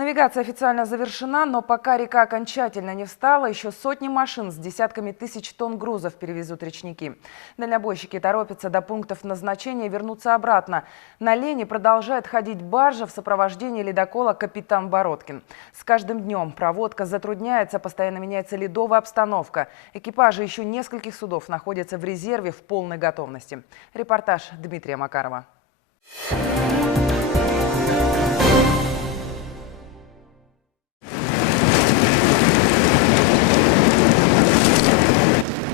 Навигация официально завершена, но пока река окончательно не встала, еще сотни машин с десятками тысяч тонн грузов перевезут речники. Дальнобойщики торопятся до пунктов назначения вернуться обратно. На Лени продолжает ходить баржа в сопровождении ледокола «Капитан Бородкин». С каждым днем проводка затрудняется, постоянно меняется ледовая обстановка. Экипажи еще нескольких судов находятся в резерве в полной готовности. Репортаж Дмитрия Макарова.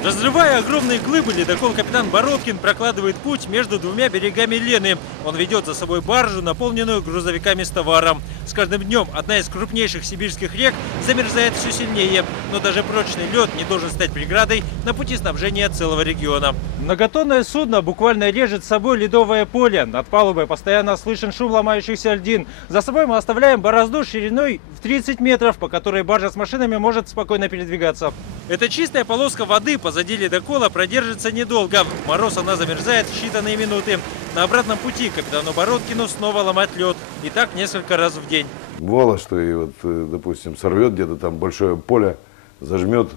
Разрывая огромные глыбы, ледокол «Капитан Бородкин» прокладывает путь между двумя берегами Лены. Он ведет за собой баржу, наполненную грузовиками с товаром. С каждым днем одна из крупнейших сибирских рек замерзает все сильнее. Но даже прочный лед не должен стать преградой на пути снабжения целого региона. Многотонное судно буквально режет с собой ледовое поле. Над палубой постоянно слышен шум ломающихся льдин. За собой мы оставляем борозду шириной в 30 метров, по которой баржа с машинами может спокойно передвигаться. Эта чистая полоска воды позади ледокола продержится недолго. В мороз она замерзает в считанные минуты. На обратном пути капитану Бородкину снова ломать лед. И так несколько раз в день. Бывало, что и вот, допустим, сорвет где-то там большое поле, зажмет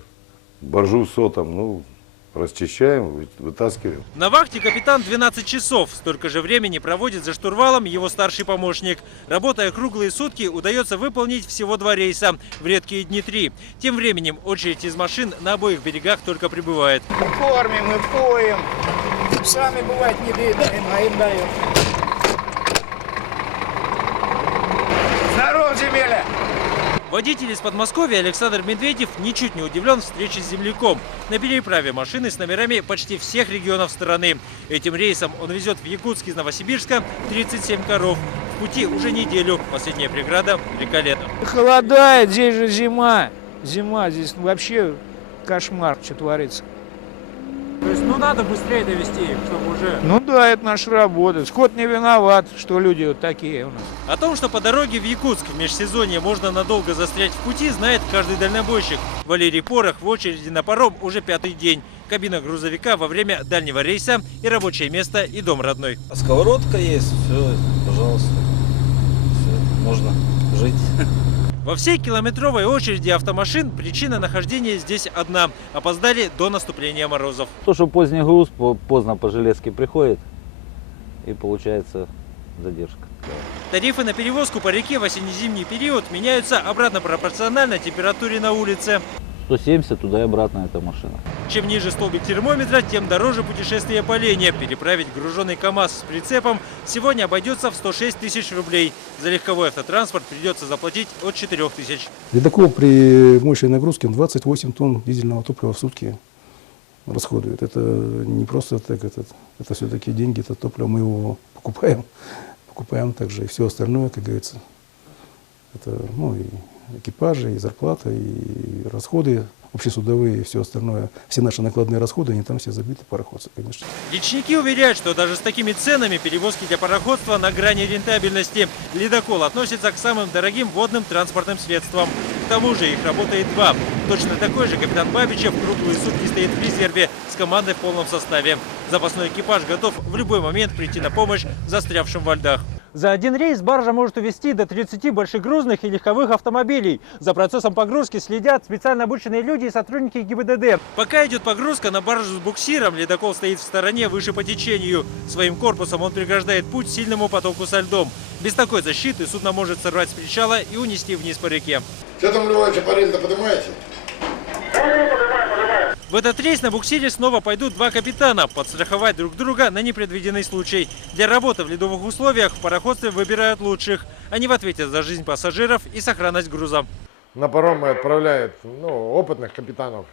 баржу сотом, ну, расчищаем, вытаскиваем. На вахте капитан 12 часов. Столько же времени проводит за штурвалом его старший помощник. Работая круглые сутки, удается выполнить всего 2 рейса, в редкие дни 3. Тем временем очередь из машин на обоих берегах только прибывает. Мы кормим, мы поем. Сами бывает не доедаем, а им даем. Здорово, земля! Водитель из Подмосковья Александр Медведев ничуть не удивлен встрече с земляком. На переправе машины с номерами почти всех регионов страны. Этим рейсом он везет в Якутск из Новосибирска 37 коров. В пути уже неделю. Последняя преграда – река Лена. Холодает, здесь же зима. Зима, здесь вообще кошмар, что творится. То есть, надо быстрее довести их, чтобы уже... Ну да, это наша работа. Скот не виноват, что люди вот такие у нас. О том, что по дороге в Якутск в межсезонье можно надолго застрять в пути, знает каждый дальнобойщик. Валерий Порох в очереди на паром уже 5-й день. Кабина грузовика во время дальнего рейса и рабочее место, и дом родной. А сковородка есть, все, пожалуйста, все, можно жить. Во всей километровой очереди автомашин причина нахождения здесь одна – опоздали до наступления морозов. То, что поздний груз поздно по железке приходит, и получается задержка. Тарифы на перевозку по реке в осенне-зимний период меняются обратно пропорционально температуре на улице. 170 туда и обратно эта машина. Чем ниже столбик термометра, тем дороже путешествие по Лене. Переправить груженный КАМАЗ с прицепом сегодня обойдется в 106 тысяч рублей. За легковой автотранспорт придется заплатить от 4 тысяч. Ледокол при мощной нагрузке 28 тонн дизельного топлива в сутки расходует. Это не просто так, это все-таки деньги, это топливо, мы его покупаем также и все остальное, как говорится. Это, и экипажи, и зарплата, и расходы общесудовые, и все остальное. Все наши накладные расходы, они там все забиты пароходцы, конечно. Речники уверяют, что даже с такими ценами перевозки для пароходства на грани рентабельности. Ледокол относится к самым дорогим водным транспортным средствам. К тому же их работает 2. Точно такой же капитан Бабичев круглые сутки стоит в резерве с командой в полном составе. Запасной экипаж готов в любой момент прийти на помощь застрявшим во льдах. За один рейс баржа может увезти до 30 большегрузных и легковых автомобилей. За процессом погрузки следят специально обученные люди и сотрудники ГИБДД. Пока идет погрузка на баржу с буксиром, ледокол стоит в стороне выше по течению. Своим корпусом он преграждает путь сильному потоку со льдом. Без такой защиты судно может сорвать с причала и унести вниз по реке. Что там, Львович, парень-то поднимаете? В этот рейс на буксире снова пойдут 2 капитана подстраховать друг друга на непредвиденный случай. Для работы в ледовых условиях в пароходстве выбирают лучших. Они в ответе за жизнь пассажиров и сохранность груза. На паром отправляют опытных капитанов.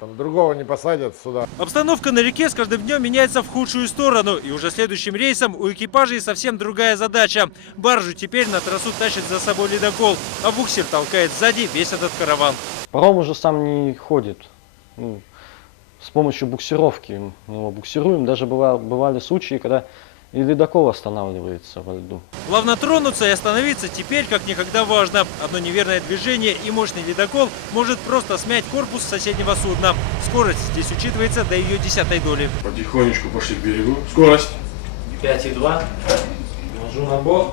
Там другого не посадят сюда. Обстановка на реке с каждым днем меняется в худшую сторону. И уже следующим рейсом у экипажей совсем другая задача. Баржу теперь на трассу тащит за собой ледокол, а буксир толкает сзади весь этот караван. Паром уже сам не ходит. С помощью буксировки мы его буксируем. Даже бывали случаи, когда и ледокол останавливается во льду. Плавно тронуться и остановиться теперь как никогда важно. Одно неверное движение и мощный ледокол может просто смять корпус соседнего судна. Скорость здесь учитывается до ее 10-й доли. Потихонечку пошли к берегу. Скорость. 5,2. Ложу на борт.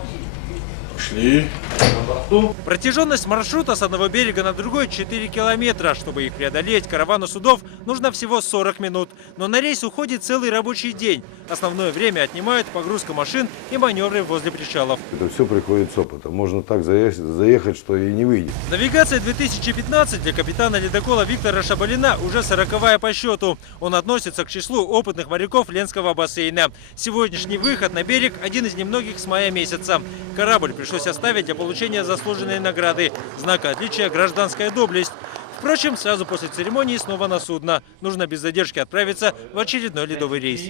Пошли. Протяженность маршрута с одного берега на другой 4 километра. Чтобы их преодолеть, каравану судов нужно всего 40 минут. Но на рейс уходит целый рабочий день. Основное время отнимают погрузка машин и маневры возле причалов. Это все приходит с опытом. Можно так заехать, что и не выйдет. Навигация 2015 для капитана ледокола Виктора Шабалина уже 40-я по счету. Он относится к числу опытных моряков Ленского бассейна. Сегодняшний выход на берег – один из немногих с мая месяца. Корабль пришлось оставить для получения заслуженной награды – знака отличия «Гражданская доблесть». Впрочем, сразу после церемонии снова на судно. Нужно без задержки отправиться в очередной ледовый рейс.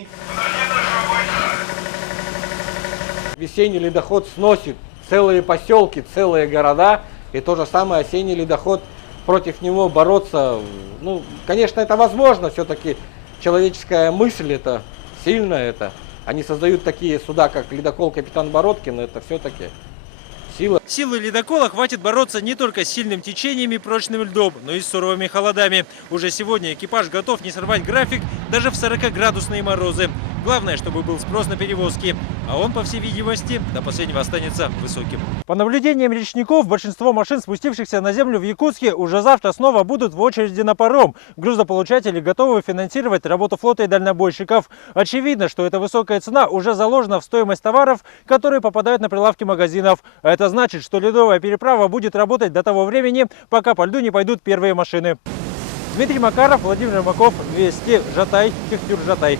Весенний ледоход сносит целые поселки, целые города. И то же самое осенний ледоход, против него бороться, ну, конечно, это возможно. Все-таки человеческая мысль, это сильно это. Они создают такие суда, как ледокол «Капитан Бородкин», но это все-таки сила. Силы ледокола хватит бороться не только с сильным течением и прочным льдом, но и с суровыми холодами. Уже сегодня экипаж готов не сорвать график даже в 40-градусные морозы. Главное, чтобы был спрос на перевозки. А он, по всей видимости, до последнего останется высоким. По наблюдениям речников, большинство машин, спустившихся на землю в Якутске, уже завтра снова будут в очереди на паром. Грузополучатели готовы финансировать работу флота и дальнобойщиков. Очевидно, что эта высокая цена уже заложена в стоимость товаров, которые попадают на прилавки магазинов. А это значит, что ледовая переправа будет работать до того времени, пока по льду не пойдут первые машины. Дмитрий Макаров, Владимир Маков, Вести, Жатай, Тюржатай.